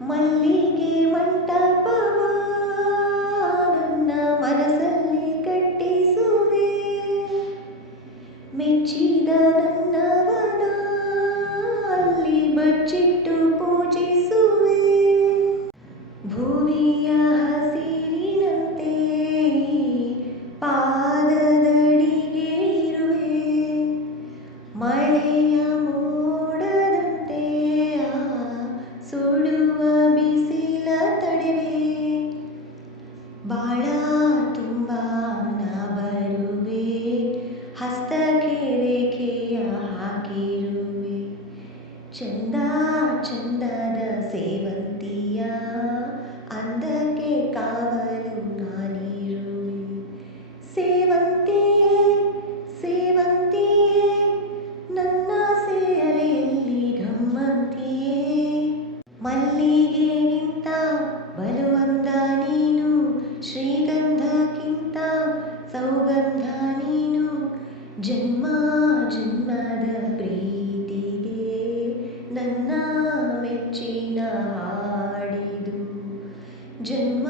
ಮಲ್ಲಿಗೆ ಮಂಟಪವ ನನ್ನ ಮನಸ್ಸಲ್ಲಿ ಕಟ್ಟಿಸುವೆ, ಮೆಚ್ಚಿದ ನನ್ನವನ ಅಲ್ಲಿ ಬಚ್ಚಿಟ್ಟು ಪೂಜಿಸುವೆ. ಭುವಿಯ ಹಸಿರಿನಂತೆ ಪಾದದಡಿಗೆ ಇರುವೆ, ಮಳೆಯ ಮೋಡದಂತೆ ಸುಡುವ ಬಿಸಿಲ ತಡೆವೆ. ಬಾಳ ತುಂಬ ನಾ ಬರುವೆ, ಹಸ್ತಕ್ಕೆ ರೇಖೆಯ ಹಾಕಿರುವೆ. ಚಂದ ಚಂದದ ಸೇವಂತಿಯ ಅಂದಕ್ಕೆ ಕಾವಲು ನಾನಿರುವೆ. ಸೇವಂತಿಯೇ ಸೇವಂತಿಯೇ ನನ್ನ ಸೇಲೆಯಲ್ಲಿ ಗಮ್ಮಂತಿಯೇ. ಮಲ್ಲಿಗೆಗಿಂತ ಬಲುವಂದ ನೀನು, ಶ್ರೀಗಂಧಕ್ಕಿಂತ ಸೌಗಂಧ ನೀನು. ಜನ್ಮ ಜನ್ಮದ ಪ್ರೀತಿಗೆ ನನ್ನ ಮೆಚ್ಚಿನ ಹಾಡಿದು, ಜನ್ಮ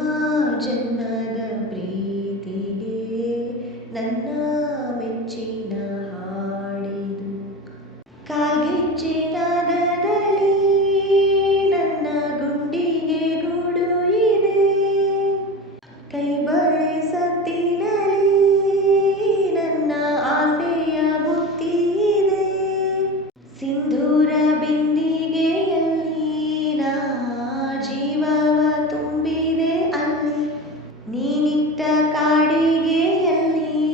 ಜನ್ಮದ ಪ್ರೀತಿಗೆ ನನ್ನ ಮೆಚ್ಚಿನ ಹಾಡಿದು. ಕಾಲ್ಗೆಜ್ಜೆ ನಾದದಲ್ಲಿ ನನ್ನ ಗುಂಡಿಗೆ ಗೂಡು ಇದೆ, ಕೈ ಬಳೆ ಸದ್ದಿನಲ್ಲಿ ನನ್ನ ಆಸೆಯ ಬುತ್ತಿ ಇದೆ. ಸಿಂಧೂರ ಬಿಂದಿಗೆಯಲ್ಲಿ ನಾ ಜೀವವ ತುಂಬಿದೆ ಅಲ್ಲಿ, ನೀನಿಟ್ಟ ಕಾಡಿಗೆಯಲ್ಲಿ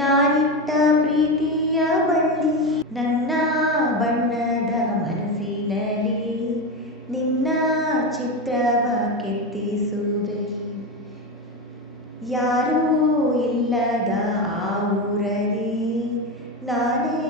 ನಾನಿಟ್ಟ ಪ್ರೀತಿಯ ಬಳ್ಳಿ. ನನ್ನ ಬಣ್ಣದ ಮನಸ್ಸಿನಲ್ಲಿ ನಿನ್ನ ಚಿತ್ರವ ಕೆತ್ತಿಸುವೆ. ಯಾರೂ ಇಲ್ಲದ ಆ ಊರಲ್ಲಿ ನಾನೇ